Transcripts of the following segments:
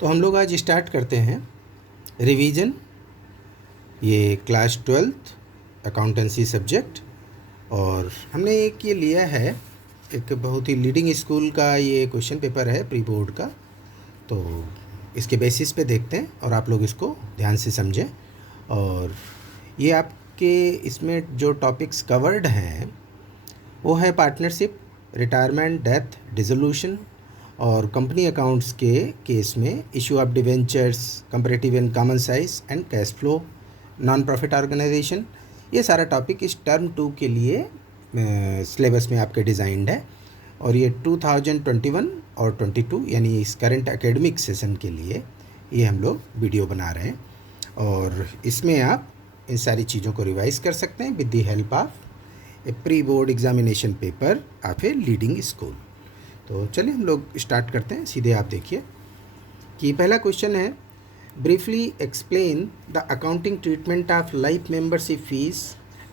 तो हम लोग आज स्टार्ट करते हैं रिवीजन, ये क्लास 12th अकाउंटेंसी सब्जेक्ट। और हमने एक ये लिया है, एक बहुत ही लीडिंग स्कूल का ये क्वेश्चन पेपर है प्री बोर्ड का। तो इसके बेसिस पे देखते हैं और आप लोग इसको ध्यान से समझें। और ये आपके इसमें जो टॉपिक्स कवर्ड हैं वो है पार्टनरशिप, रिटायरमेंट, डेथ, डिसोल्यूशन और कंपनी अकाउंट्स के केस में issue of debentures, comparative and common size and cash flow, non profit organization. ये सारा टॉपिक इस टर्म 2 के लिए सिलेबस में आपके डिज़ाइंड है। और ये 2021 और 22 यानी इस करंट एकेडमिक सेशन के लिए ये हम लोग वीडियो बना रहे हैं। और इसमें आप इन सारी चीज़ों को रिवाइज़ कर सकते हैं with the help of A pre board examination paper of a leading school. तो चलिए हम लोग स्टार्ट करते हैं। सीधे आप देखिए कि पहला क्वेश्चन है, briefly explain the accounting treatment of life membership fees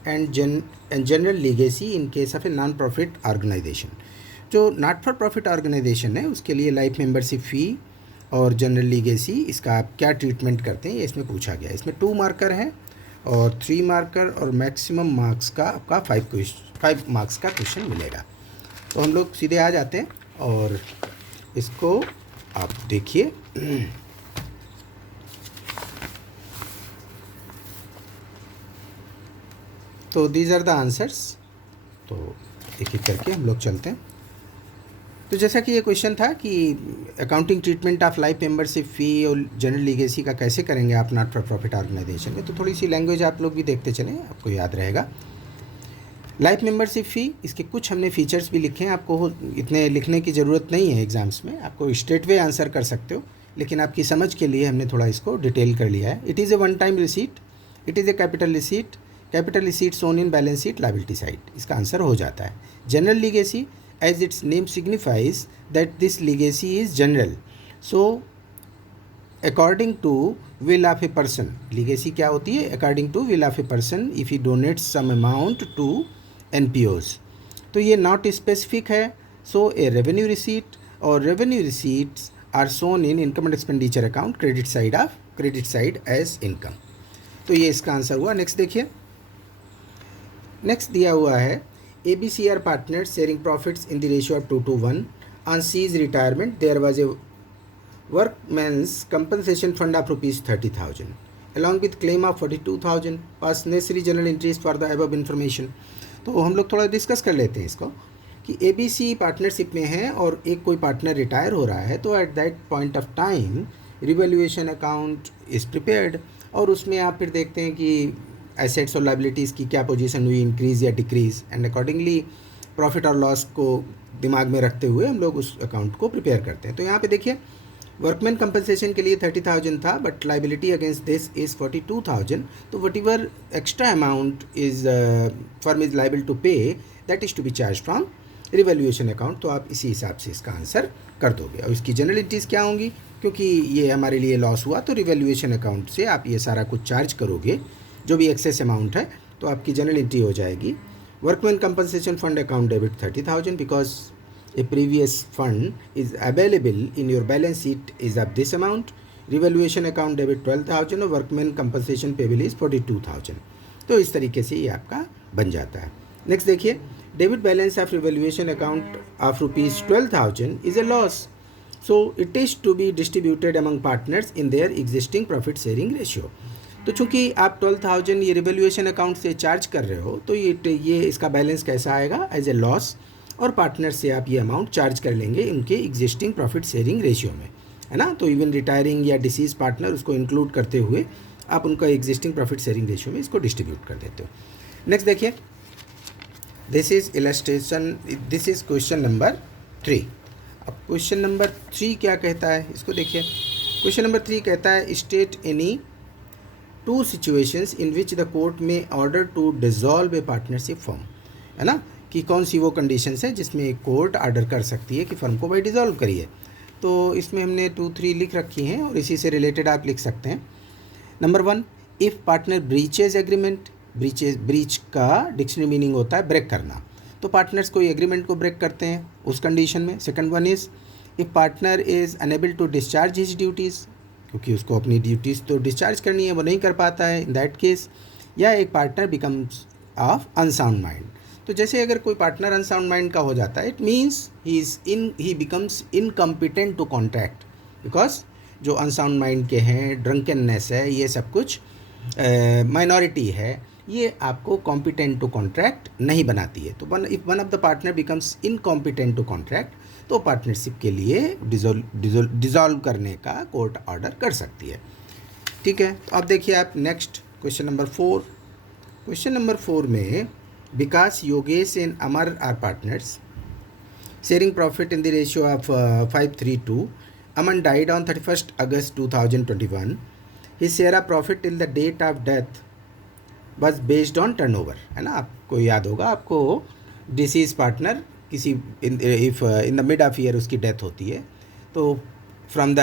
and general legacy in case of a non profit organization. जो नॉट फॉर प्रॉफिट ऑर्गेनाइजेशन है उसके लिए लाइफ मेंबरशिप फ़ी और जनरल लीगेसी, इसका आप क्या ट्रीटमेंट करते हैं, ये इसमें पूछा गया। इसमें 2 मार्कर हैं और 3 मार्कर और मैक्सिमम मार्क्स का आपका 5 मार्क्स का क्वेश्चन मिलेगा। तो हम लोग सीधे आ जाते हैं और इसको आप देखिए। तो दीज आर द आंसर्स। तो एक एक करके हम लोग चलते हैं। तो जैसा कि ये क्वेश्चन था कि accounting treatment of life membership fee और जनरल लीगेसी का कैसे करेंगे आप नॉट फॉर प्रॉफिट ऑर्गेनाइजेशन में, तो थोड़ी सी लैंग्वेज आप लोग भी देखते चलें, आपको याद रहेगा। लाइफ मेंबरशिप फ़ी, इसके कुछ हमने फीचर्स भी लिखे हैं। आपको इतने लिखने की ज़रूरत नहीं है एग्ज़ाम्स में, आपको स्ट्रेट वे आंसर कर सकते हो, लेकिन आपकी समझ के लिए हमने थोड़ा इसको डिटेल कर लिया है। It is a one time receipt, it is a capital receipt shown in balance sheet liability side, इसका आंसर हो जाता है। General legacy, as its name signifies that this legacy is general, so according to will of a person. Legacy क्या होती है? According to will of a person if he donates some amount to NPOs। तो ये not specific है, so a revenue receipt और revenue receipts are shown in income and expenditure account credit side as income. तो ये इसका answer हुआ। Next देखिए, next दिया हुआ है ABC are partners sharing profits in the ratio of 2:1 on C's retirement there was a workman's compensation fund of rupees 30,000 along with claim of 42,000 pass necessary journal entries for the above information। तो हम लोग थोड़ा discuss कर लेते हैं इसको कि ABC partnership में है और एक कोई पार्टनर रिटायर हो रहा है, तो at that point of time revaluation account is prepared और उसमें आप फिर देखते हैं कि एसेट्स और लाइबिलिटीज़ की क्या पोजीशन हुई, इंक्रीज़ या डिक्रीज़, एंड अकॉर्डिंगली प्रॉफिट और लॉस को दिमाग में रखते हुए हम लोग उस अकाउंट को प्रिपेयर करते हैं। तो यहाँ पे देखिए वर्कमैन कंपनसेशन के लिए 30,000 था, but liability against this is 42,000। तो whatever extra amount is firm is liable to pay that is to be charged from revaluation account. तो आप इसी हिसाब से इसका आंसर कर दोगे। और इसकी जनरल एंट्रीज क्या होंगी, क्योंकि ये हमारे लिए लॉस हुआ तो रिवैल्यूएशन अकाउंट से आप ये सारा कुछ चार्ज करोगे, जो भी एक्सेस अमाउंट है, तो आपकी जनरल एंट्री हो जाएगी। Workman compensation fund account debit 30,000 because a previous fund is available in your balance sheet is of this amount. Revaluation account debit 12,000 और workman compensation payable is 42,000। तो इस तरीके से ये आपका बन जाता है। नेक्स्ट देखिए, debit balance of revaluation account of rupees 12,000 is a loss, so it is to be distributed among partners in their existing profit sharing ratio. तो चूंकि आप 12,000 ये रिवैल्यूएशन अकाउंट से चार्ज कर रहे हो, तो ये इसका बैलेंस कैसा आएगा? एज ए लॉस, और पार्टनर से आप ये अमाउंट चार्ज कर लेंगे इनके एग्जिस्टिंग प्रॉफिट शेयरिंग रेशियो में, है ना। तो इवन रिटायरिंग या डिसीज पार्टनर उसको इंक्लूड करते हुए आप उनका एग्जिस्टिंग प्रॉफिट शेयरिंग रेशियो में इसको डिस्ट्रीब्यूट कर देते हो। नेक्स्ट देखिए, this is illustration, this is question number 3। अब क्वेश्चन नंबर 3 क्या कहता है, इसको देखिए। क्वेश्चन नंबर 3 कहता है, state any 2 situations in which the court में order to dissolve a partnership firm, है ना, कि कौन सी वो कंडीशंस है जिसमें कोर्ट ऑर्डर कर सकती है कि फर्म को भाई डिज़ोल्व करिए। तो इसमें हमने 2-3 लिख रखी हैं और इसी से रिलेटेड आप लिख सकते हैं। Number 1, if partner breaches agreement. Breach का डिक्शनरी मीनिंग होता है ब्रेक करना, तो पार्टनर्स कोई एग्रीमेंट को ब्रेक करते हैं उस कंडीशन में। Second one is if partner is unable to discharge his duties, क्योंकि उसको अपनी ड्यूटीज़ तो डिस्चार्ज करनी है, वो नहीं कर पाता है, इन दैट केस। या एक partner becomes of unsound mind. तो जैसे अगर कोई पार्टनर अनसाउंड माइंड का हो जाता है, it means he becomes incompetent to contract, because जो अनसाउंड माइंड के हैं, ड्रंकननेस है, ये सब कुछ माइनॉरिटी है, ये आपको कॉम्पिटेंट टू कॉन्ट्रैक्ट नहीं बनाती है। तो if one of the partner becomes incompetent to contract, तो पार्टनरशिप के लिए डिज़ोल्व करने का कोर्ट ऑर्डर कर सकती है। ठीक है, तो अब देखिए आप next question number 4। Question number 4 में Vikas, Yogesh and Amar are partners sharing profit in the ratio of 5:3:2। Aman died on 31st August 2021। His share of profit till the date of death was based on turnover, है ना। आपको याद होगा, आपको deceased partner किसी if in the mid of year उसकी death होती है, तो from the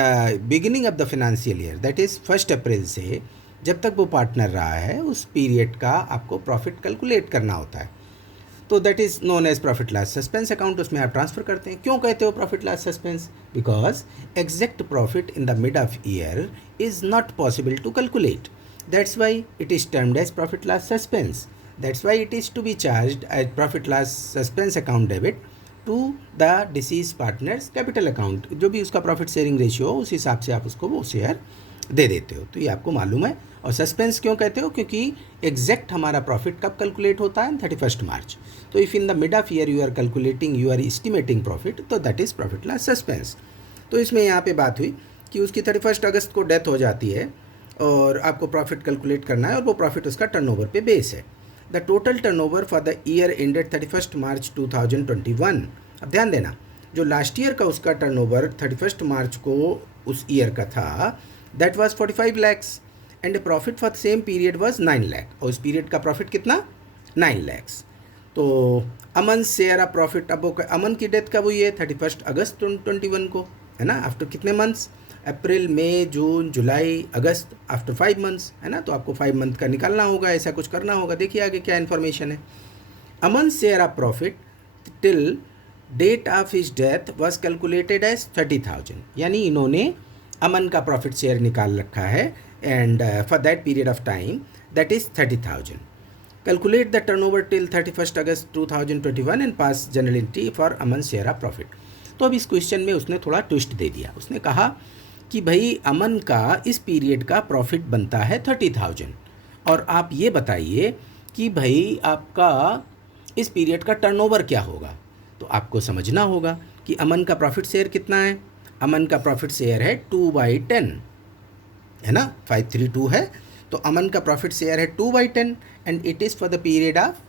beginning of the financial year, that is 1 अप्रैल से जब तक वो पार्टनर रहा है, उस पीरियड का आपको प्रॉफिट कैलकुलेट करना होता है। तो that is known as profit loss suspense account, उसमें आप ट्रांसफ़र करते हैं। क्यों कहते हो profit loss suspense? Because exact profit in the mid of year is not possible to calculate, that's why it is termed as profit loss suspense. That's why it is to be charged as profit loss suspense account debit to the deceased partners capital account। जो भी उसका profit sharing ratio हो, उस हिसाब से आप उसको वो शेयर दे देते हो। तो ये आपको मालूम है। और सस्पेंस क्यों कहते हो? क्योंकि एग्जैक्ट हमारा प्रॉफिट कब कैलकुलेट होता है? 31 मार्च। तो if in the mid of year you are calculating, you are estimating profit, तो that is profit loss suspense. तो इसमें यहाँ पे बात हुई कि उसकी 31 अगस्त को डेथ हो जाती है और आपको प्रॉफिट कैलकुलेट करना है, और वो प्रॉफिट उसका टर्नओवर पे बेस है। The total turnover for the year ended 31 March 2021। अब ध्यान देना, जो लास्ट ईयर का उसका टर्नओवर 31 मार्च को उस ईयर का था, that was 45 lakhs and profit for same period was 9 lakh। और उस पीरियड का प्रॉफिट कितना? 9 lakhs। तो अमन शेयर ऑफ प्रॉफिट, अब अमन की डेथ कब हुई है? 31 अगस्त 2021 को, है ना। आफ्टर कितने मंथ्स? अप्रैल, मई, जून, जुलाई, अगस्त, आफ्टर 5 months, है ना। तो आपको 5 month का निकालना होगा, ऐसा कुछ करना होगा। देखिए आगे क्या इन्फॉर्मेशन है। Aman share of profit till date of his death was calculated as 30,000, यानी इन्होंने अमन का प्रॉफिट शेयर निकाल रखा है, and for that period of time that is 30,000। Calculate the turnover till 31 August 2021 and pass general entry for Aman share of profit. तो अब इस question में उसने थोड़ा ट्विस्ट दे दिया। उसने कहा कि भाई अमन का इस पीरियड का प्रॉफिट बनता है 30,000, और आप ये बताइए कि भाई आपका इस पीरियड का टर्नओवर क्या होगा। तो आपको समझना होगा कि अमन का प्रॉफिट शेयर कितना है। अमन का प्रॉफिट शेयर है 2/10, है ना। 532 है, तो अमन का प्रॉफिट शेयर है 2/10 and it is for the period of,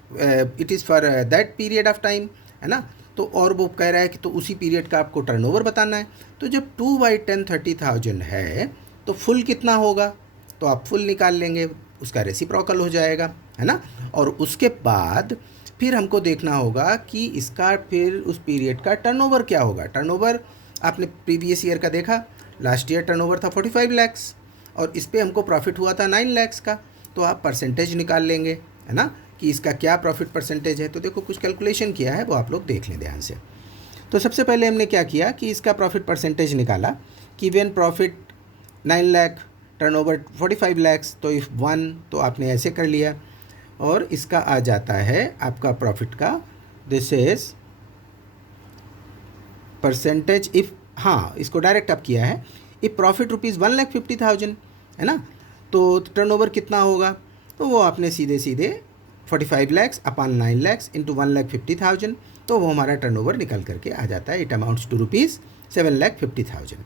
it is for that period of time, है ना। तो और वो कह रहा है कि तो उसी पीरियड का आपको टर्नओवर बताना है। तो जब 2/10 30,000 है, तो फुल कितना होगा? तो आप फुल निकाल लेंगे, उसका रेसिप्रोकल हो जाएगा, है ना। और उसके बाद फिर हमको देखना होगा कि इसका फिर उस पीरियड का टर्नओवर क्या होगा। टर्नओवर आपने प्रीवियस ईयर का देखा, लास्ट ईयर टर्नओवर था 45 lakhs, और इस पर हमको प्रॉफिट हुआ था 9 lakhs का। तो आप परसेंटेज निकाल लेंगे, है ना, कि इसका क्या प्रॉफिट परसेंटेज है। तो देखो कुछ कैलकुलेशन किया है, वो आप लोग देख लें ध्यान से। तो सबसे पहले हमने क्या किया कि इसका प्रॉफिट परसेंटेज निकाला कि when profit 9 lakh, turnover 45 lakhs, तो इफ़ 1, तो आपने ऐसे कर लिया। और इसका आ जाता है आपका प्रॉफिट का, दिस इज परसेंटेज इफ़, हाँ इसको डायरेक्ट आप किया है, इफ़ प्रॉफिट रुपीज़ 1,50,000, है ना। तो टर्नओवर कितना होगा? तो वो आपने सीधे सीधे 45 lakhs अपॉन 9 lakhs इंटू 1,50,000, तो वो हमारा टर्नओवर निकल करके आ जाता है। It amounts to rupees 7,50,000।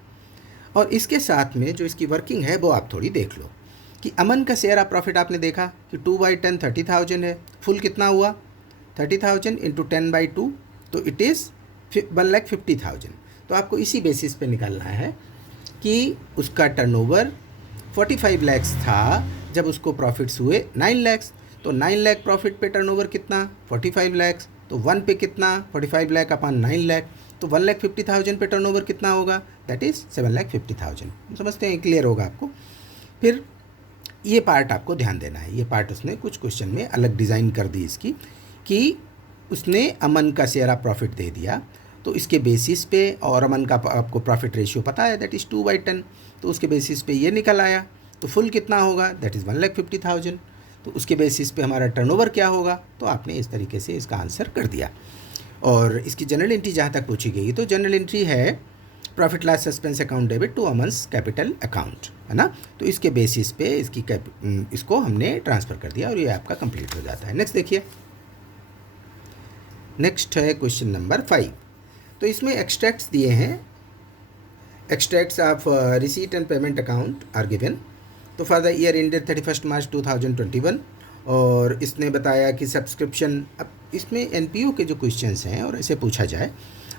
और इसके साथ में जो इसकी वर्किंग है वो आप थोड़ी देख लो कि अमन का शेयर ऑफ प्रॉफिट आपने देखा कि 2/10 30,000 है, फुल कितना हुआ? 30,000 इंटू 10/2, तो इट इज़ 1,50,000। तो आपको इसी बेसिस पे निकालना है कि उसका टर्नओवर 45 lakhs था जब उसको प्रॉफिट्स हुए 9 lakhs। तो 9 लाख प्रॉफिट पे टर्नओवर कितना? 45 lakhs। तो 1 पे कितना? 45 लाख अपॉन 9 लाख, तो 1,50,000 पे टर्नओवर कितना होगा? That is 7,50,000। समझते हैं, क्लियर होगा आपको। फिर ये पार्ट आपको ध्यान देना है, ये पार्ट उसने कुछ क्वेश्चन में अलग डिज़ाइन कर दी इसकी, कि उसने अमन का शेयर ऑफ प्रॉफिट दे दिया। तो इसके बेसिस पे, और अमन का आपको प्रॉफिट रेशियो पता है, दैट इज़ 2/10, तो उसके बेसिस पे ये निकल आया। तो फुल कितना होगा, दैट इज़ 1,50,000। तो उसके बेसिस पे हमारा टर्नओवर क्या होगा, तो आपने इस तरीके से इसका आंसर कर दिया। और इसकी जनरल एंट्री जहाँ तक पूछी गई, तो जनरल एंट्री है profit loss suspense account debit to Aman's capital account, है ना। तो इसके बेसिस पे इसको हमने ट्रांसफ़र कर दिया और ये आपका कंप्लीट हो जाता है। नेक्स्ट देखिए, नेक्स्ट है क्वेश्चन नंबर 5। तो इसमें एक्सट्रैक्ट्स दिए हैं, extracts of receipt and payment account are given. तो for the year ended 31 March 2021, और इसने बताया कि सब्सक्रिप्शन, अब इसमें एनपीओ के जो क्वेश्चंस हैं और ऐसे पूछा जाए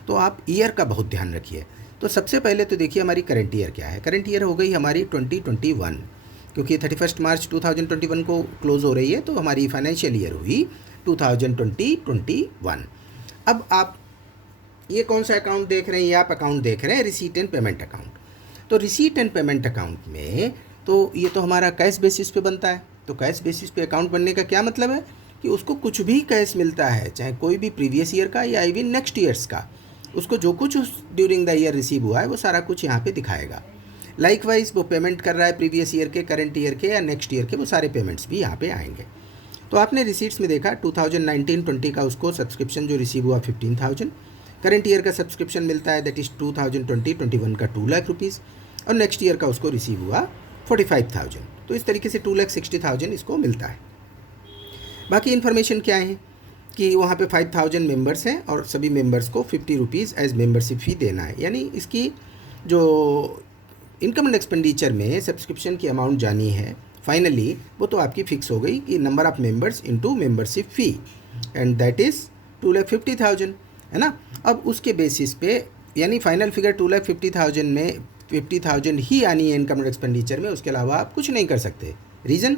तो आप ईयर का बहुत ध्यान रखिए। तो सबसे पहले तो देखिए हमारी करंट ईयर क्या है। करंट ईयर हो गई हमारी 2021, क्योंकि 31 मार्च 2021 को क्लोज हो रही है, तो हमारी फाइनेंशियल ईयर हुई 2020-21। अब आप ये कौन सा अकाउंट देख रहे हैं, ये आप अकाउंट देख रहे हैं रिसीट एंड पेमेंट अकाउंट। तो रिसीट एंड पेमेंट अकाउंट में तो ये तो हमारा कैश बेसिस पे बनता है। तो कैश बेसिस पे अकाउंट बनने का क्या मतलब है कि उसको कुछ भी कैश मिलता है, चाहे कोई भी प्रीवियस ईयर का या इवन नेक्स्ट ईयर्स का, उसको जो कुछ ड्यूरिंग द ईयर रिसीव हुआ है वो सारा कुछ यहाँ पे दिखाएगा। लाइकवाइज वो पेमेंट कर रहा है प्रीवियस ईयर के, करंट ईयर के या नेक्स्ट ईयर के, वो सारे पेमेंट्स भी यहाँ पे आएंगे। तो आपने रिसीट्स में देखा 2019-20 का उसको सब्सक्रिप्शन जो रिसीव हुआ 15,000, करंट ईयर का सब्सक्रिप्शन मिलता है दैट इज़ 2020-21 का 2 लाख रुपीज़, और नेक्स्ट ईयर का उसको रिसीव हुआ 45,000। तो इस तरीके से 2,60,000 इसको मिलता है। बाकी इन्फॉर्मेशन क्या है कि वहाँ पे 5,000 मेंबर्स हैं और सभी मेंबर्स को 50 रुपीज़ एज मेंबरशिप फ़ी देना है। यानी इसकी जो इनकम एंड एक्सपेंडिचर में सब्सक्रिप्शन की अमाउंट जानी है फाइनली, वो तो आपकी फिक्स हो गई कि number of members into membership fee, and that is 2,50,000, है ना। अब उसके बेसिस पे यानी फाइनल फिगर 2,50,000 में 50,000 ही आनी है इनकम एंड एक्सपेंडिचर में, उसके अलावा आप कुछ नहीं कर सकते। Reason,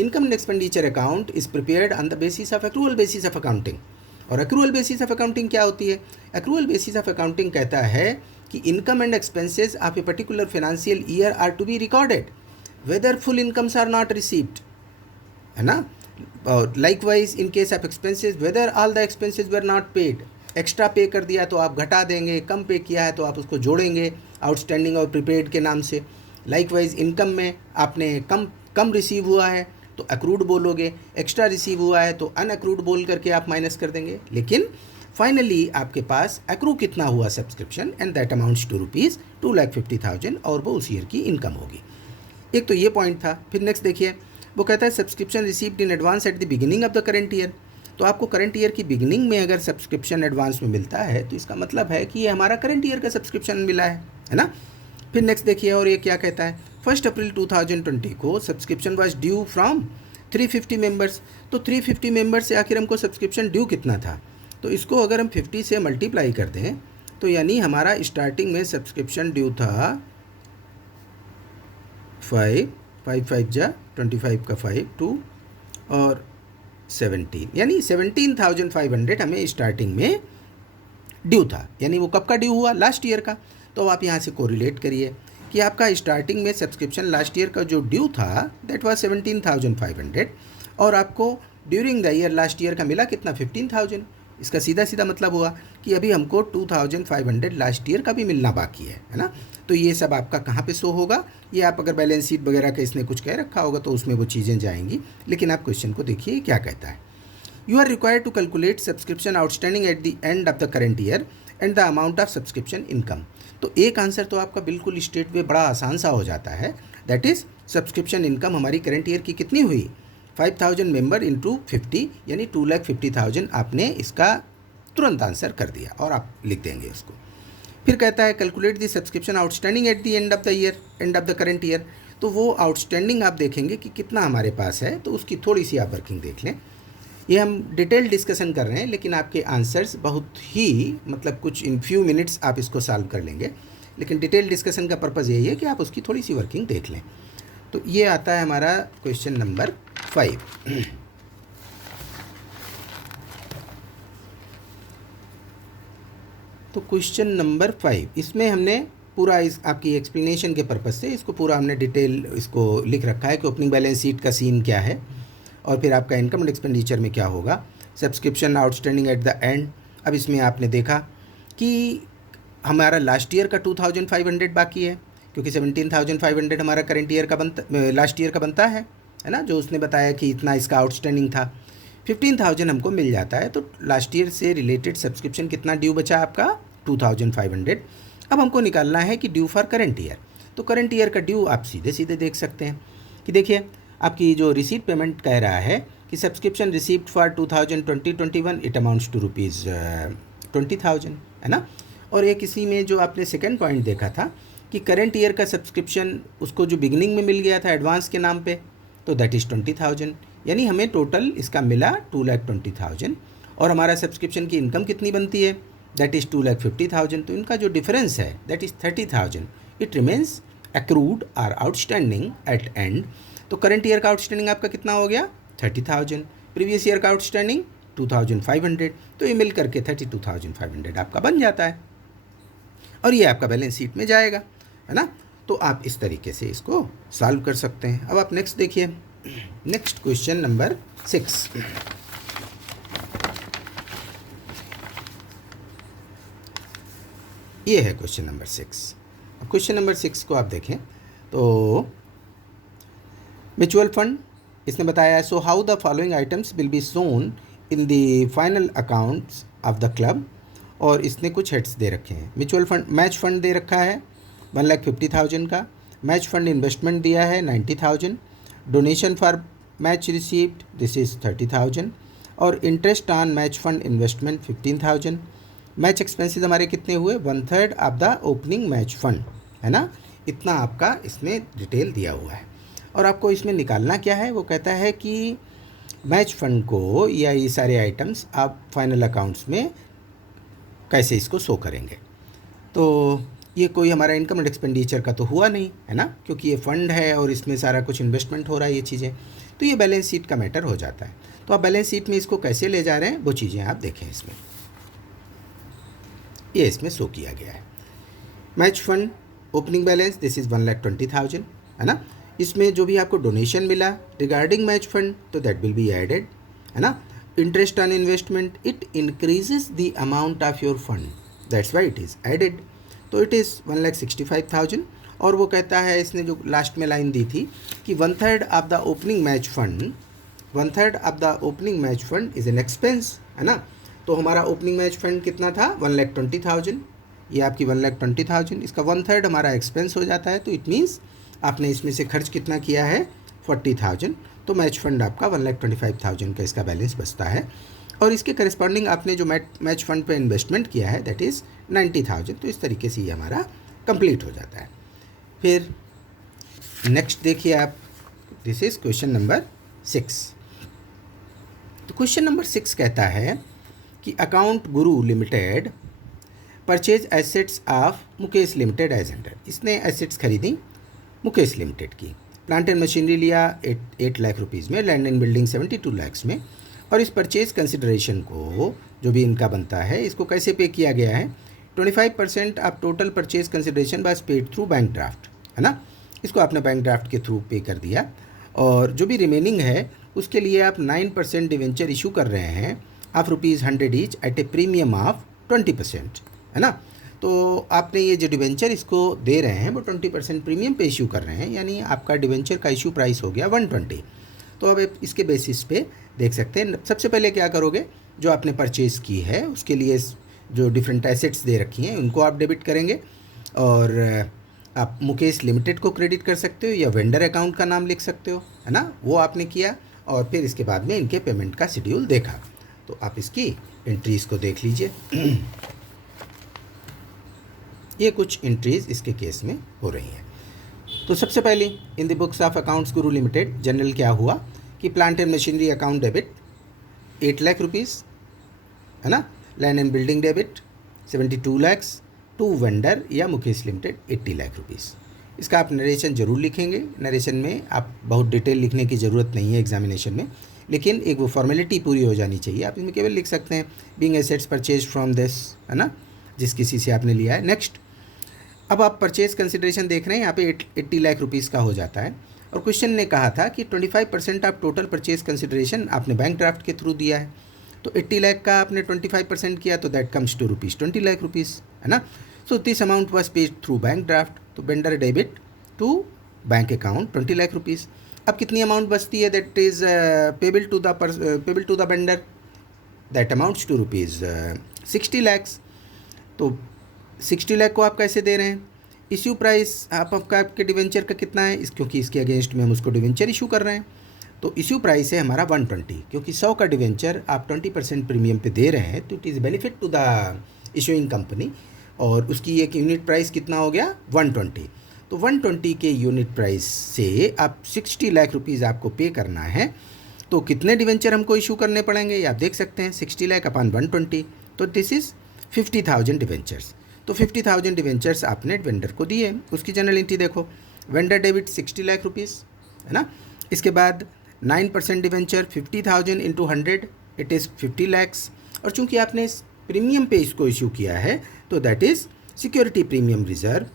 income and expenditure account is prepared on the basis of accrual basis of accounting. और एक्रूअल बेसिस ऑफ अकाउंटिंग क्या होती है? एक्रूअल बेसिस ऑफ अकाउंटिंग कहता है कि income and expenses of a particular financial year are to be recorded whether full incomes are not received, है ना। और likewise in case of expenses whether all the expenses were not paid, extra pay कर दिया तो आप घटा देंगे, कम पे किया है तो आप उसको जोड़ेंगे आउटस्टैंडिंग और प्रीपेड के नाम से। लाइकवाइज इनकम में आपने कम रिसीव हुआ है तो अक्रूड बोलोगे, एक्स्ट्रा रिसीव हुआ है तो अनअक्रूड बोल करके आप माइनस कर देंगे। लेकिन फाइनली आपके पास अक्रू कितना हुआ subscription, and that amounts to rupees 2,50,000, और वो उस ईयर की इनकम होगी। एक तो ये पॉइंट था। फिर नेक्स्ट देखिए, वो कहता है subscription received in advance at the beginning of the current year. तो आपको करंट ईयर की बिगिनिंग में अगर सब्सक्रिप्शन एडवांस में मिलता है तो इसका मतलब है कि ये हमारा करंट ईयर का सब्सक्रिप्शन मिला है ना। फिर नेक्स्ट देखिए, और ये क्या कहता है, 1 अप्रैल 2020 को subscription was due from 350 members. तो 350 मेंबर्स से आखिर हमको सब्सक्रिप्शन ड्यू कितना था, तो इसको अगर हम 50 से मल्टीप्लाई कर दें तो यानी हमारा स्टार्टिंग में सब्सक्रिप्शन ड्यू था 5 5 जा 25 का 5 2 और 17, यानी 17,500 हमें स्टार्टिंग में ड्यू था। यानी वो कब का ड्यू हुआ? लास्ट ईयर का। तो आप यहाँ से कोरिलेट करिए कि आपका स्टार्टिंग में सब्सक्रिप्शन लास्ट ईयर का जो ड्यू था दैट वाज 17,500, और आपको during the year last year का मिला कितना? 15,000। इसका सीधा सीधा मतलब हुआ कि अभी हमको 2,500 लास्ट ईयर का भी मिलना बाकी है ना। तो ये सब आपका कहाँ पे शो होगा? ये आप अगर बैलेंस शीट वगैरह का इसने कुछ कह रखा होगा तो उसमें वो चीज़ें जाएंगी, लेकिन आप क्वेश्चन को देखिए क्या कहता है। You are required to calculate subscription outstanding at the end of the current year and the amount of subscription income. तो एक आंसर तो आपका बिल्कुल स्ट्रेट वे बड़ा आसान सा हो जाता है, दैट इज़ सब्सक्रिप्शन इनकम हमारी करंट ईयर की कितनी हुई? 5,000 मेंबर इंटू 50 यानी 2,50,000। आपने इसका तुरंत आंसर कर दिया और आप लिख देंगे उसको। फिर कहता है calculate the subscription outstanding at the end of the year, and of the current year. तो वो आउटस्टैंडिंग आप देखेंगे कि कितना हमारे पास है, तो उसकी थोड़ी सी आप वर्किंग देख लें। ये हम डिटेल डिस्कशन कर रहे हैं, लेकिन आपके आंसर्स बहुत ही मतलब कुछ इन फ्यू मिनट्स आप इसको सॉल्व कर लेंगे, लेकिन डिटेल डिस्कशन का पर्पज़ यही है कि आप उसकी थोड़ी सी वर्किंग देख लें। तो ये आता है हमारा क्वेश्चन नंबर 5। तो क्वेश्चन नंबर 5, इसमें हमने पूरा इस आपकी एक्सप्लेनेशन के पर्पज़ से इसको पूरा हमने डिटेल इसको लिख रखा है कि ओपनिंग बैलेंस शीट का सीन क्या है, और फिर आपका इनकम एंड एक्सपेंडिचर में क्या होगा, subscription outstanding at the and. अब इसमें आपने देखा कि हमारा लास्ट ईयर का 2500 बाकी है, क्योंकि 17,500 हमारा करंट ईयर का लास्ट ईयर का बनता है ना, जो उसने बताया कि इतना इसका आउटस्टैंडिंग था। 15,000 हमको मिल जाता है, तो लास्ट ईयर से रिलेटेड सब्सक्रिप्शन कितना ड्यू बचा आपका 2,500। अब हमको निकालना है कि ड्यू फॉर करंट ईयर। तो करंट ईयर का ड्यू आप सीधे सीधे देख सकते हैं कि देखिए आपकी जो रिसीट पेमेंट कह रहा है कि subscription received for 2020-21 it amounts to ₹20,000, है ना। और एक इसी में जो आपने सेकंड पॉइंट देखा था कि करंट ईयर का सब्सक्रिप्शन उसको जो बिगिनिंग में मिल गया था एडवांस के नाम पे, तो दैट इज़ 20,000, यानी हमें टोटल इसका मिला 2,20,000। और हमारा सब्सक्रिप्शन की इनकम कितनी बनती है, दैट इज़ 2,50,000। तो इनका जो डिफरेंस है that is 30,000। It remains accrued or outstanding at end. तो करंट ईयर का आउटस्टैंडिंग आपका कितना हो गया 30,000, प्रीवियस ईयर का आउटस्टैंडिंग 2,500, तो ये मिल करके 32,500 आपका बन जाता है और ये आपका बैलेंस शीट में जाएगा, है ना। तो आप इस तरीके से इसको सॉल्व कर सकते हैं। अब आप नेक्स्ट देखिए, नेक्स्ट क्वेश्चन नंबर 6। ये है क्वेश्चन नंबर 6। अब क्वेश्चन नंबर 6 को आप देखें तो म्यूचुअल फंड इसने बताया, so how the following items will be shown in the final accounts of the club. और इसने कुछ हेड्स दे रखे हैं। म्यूचुअल फंड मैच फंड दे रखा है 1,50,000 का, मैच फंड इन्वेस्टमेंट दिया है 90,000, donation for match received this is 30,000 और interest on match fund investment 15,000। Match expenses हमारे कितने हुए 1/3 of the opening match fund, है ना। इतना आपका इसमें डिटेल दिया हुआ है और आपको इसमें निकालना क्या है, वो कहता है कि मैच फंड को या ये सारे आइटम्स आप फाइनल अकाउंट्स में कैसे इसको शो करेंगे। तो ये कोई हमारा इनकम एंड एक्सपेंडिचर का तो हुआ नहीं, है ना, क्योंकि ये फंड है और इसमें सारा कुछ इन्वेस्टमेंट हो रहा है ये चीज़ें, तो ये बैलेंस शीट का मैटर हो जाता है। तो आप बैलेंस शीट में इसको कैसे ले जा रहे हैं वो चीज़ें आप देखें। इसमें ये इसमें शो किया गया है। Match fund opening balance this is 1,20,000, है ना। इसमें जो भी आपको डोनेशन मिला रिगार्डिंग मैच फंड तो दैट विल बी एडेड, है ना। Interest on investment it increases the amount of your fund, that's why it is added, तो इट इज़ 1,65,000। और वो कहता है इसने जो लास्ट में लाइन दी थी कि 1/3 of the opening match fund, 1/3 of the opening match fund is an expense, है ना। तो हमारा ओपनिंग मैच फंड कितना था 1,20,000, ये आपकी 1,20,000, इसका 1/3 हमारा एक्सपेंस हो जाता है। तो इट मीन्स आपने इसमें से खर्च कितना किया है 40,000, तो मैच फंड आपका 1,25,000 का इसका बैलेंस बचता है। और इसके करस्पॉन्डिंग आपने जो मैच फंड पे इन्वेस्टमेंट किया है दैट इज़ 90,000। तो इस तरीके से ये हमारा कंप्लीट हो जाता है। फिर नेक्स्ट देखिए आप, दिस इज़ क्वेश्चन नंबर 6। तो क्वेश्चन नंबर 6 कहता है कि account Guru limited purchase assets of Mukesh limited as under. इसने एसेट्स खरीदी मुकेश लिमिटेड की, प्लांट एंड मशीनरी लिया 8 लाख रुपीज़ में, लैंड एंड बिल्डिंग 72 लाख में। और इस परचेज कंसिडरेशन को जो भी इनका बनता है इसको कैसे पे किया गया है 25% of total purchase consideration was paid through bank draft, है ना। इसको आपने बैंक ड्राफ्ट के थ्रू पे कर दिया और जो भी रिमेनिंग है उसके लिए आप 9% डिवेंचर इशू कर रहे हैं of ₹100 each eight A premium of 20%, है ना। तो आपने ये जो डिवेंचर इसको दे रहे हैं वो 20% प्रीमियम पे इशू कर रहे हैं, यानी आपका डिवेंचर का इशू प्राइस हो गया 120। तो अब इसके बेसिस पे देख सकते हैं, सबसे पहले क्या करोगे, जो आपने परचेज़ की है उसके लिए जो डिफरेंट एसेट्स दे रखी हैं उनको आप डेबिट करेंगे और आप मुकेश लिमिटेड को क्रेडिट कर सकते हो या वेंडर अकाउंट का नाम लिख सकते हो, है ना, वो आपने किया। और फिर इसके बाद में इनके पेमेंट का शेड्यूल देखा। तो आप इसकी एंट्रीज़ को देख लीजिए। ये कुछ एंट्रीज़ इसके केस में हो रही हैं। तो सबसे पहले in the books of accounts Guru limited journal क्या हुआ कि plant and machinery account debit 8 lakh rupees, है ना, land and building debit 72 lakh, to vendor या मुकेश लिमिटेड 80 लाख रुपीज़। इसका आप नरेशन ज़रूर लिखेंगे। नरेशन में आप बहुत डिटेल लिखने की ज़रूरत नहीं है एग्जामिनेशन में, लेकिन एक वो फॉर्मेलिटी पूरी हो जानी चाहिए। आप इसमें केवल लिख सकते हैं being assets purchase from this, है ना, जिस किसी से आपने लिया है। नेक्स्ट, अब आप परचेज कंसिडरेशन देख रहे हैं, यहाँ पे 80 लाख रुपीज़ का हो जाता है और क्वेश्चन ने कहा था कि 25% ऑफ टोटल परचेज कंसिडरेशन आपने बैंक ड्राफ्ट के थ्रू दिया है। तो 80 लाख का आपने 25% किया तो that comes to rupees 20 lakh rupees, है ना। So this amount was paid through bank draft, तो vendor debit to bank account 20 lakh rupees. अब कितनी अमाउंट बचती है, that is payable to the vendor, that amounts to rupees 60 lakhs. तो 60 लाख को आप कैसे दे रहे हैं, इश्यू प्राइस आपके डिवेंचर का कितना है, क्योंकि इसके अगेंस्ट में हम उसको डिवेंचर इशू कर रहे हैं, तो इश्यू प्राइस है हमारा 120, क्योंकि 100 का डिवेंचर आप 20% प्रीमियम पे दे रहे हैं, तो it is benefit to the issuing company, और उसकी एक यूनिट प्राइस कितना हो गया 120। तो 120 के यूनिट प्राइस से आप 60 लाख रुपीज़ आपको पे करना है, तो कितने डिवेंचर हमको इशू करने पड़ेंगे ये आप देख सकते हैं, 60 लाख अपॉन 120, तो दिस इज़ 50,000 डिवेंचर्स। तो 50,000 डिवेंचर्स आपने वेंडर को दिए, उसकी जनरल एंट्री देखो, वेंडर डेबिट 60 लाख रुपीज़, है ना। इसके बाद 9% debenture 50,000 into 100 it is 50 lakhs, और चूंकि आपने प्रीमियम पे इसको इशू किया है तो that is security premium reserve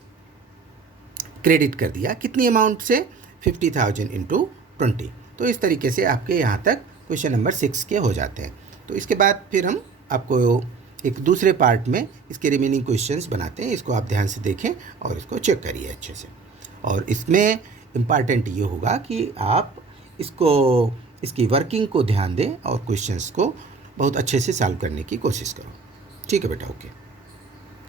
credit कर दिया, कितनी अमाउंट से 50,000 इंटू 20। तो इस तरीके से आपके यहाँ तक क्वेश्चन नंबर 6 के हो जाते हैं। तो इसके बाद फिर हम आपको एक दूसरे पार्ट में इसके रिमेनिंग क्वेश्चंस बनाते हैं, इसको आप ध्यान से देखें और इसको चेक करिए अच्छे से। और इसमें इम्पॉर्टेंट ये होगा कि आप इसकी वर्किंग को ध्यान दें और क्वेश्चंस को बहुत अच्छे से सॉल्व करने की कोशिश करो। ठीक है बेटा, ओके।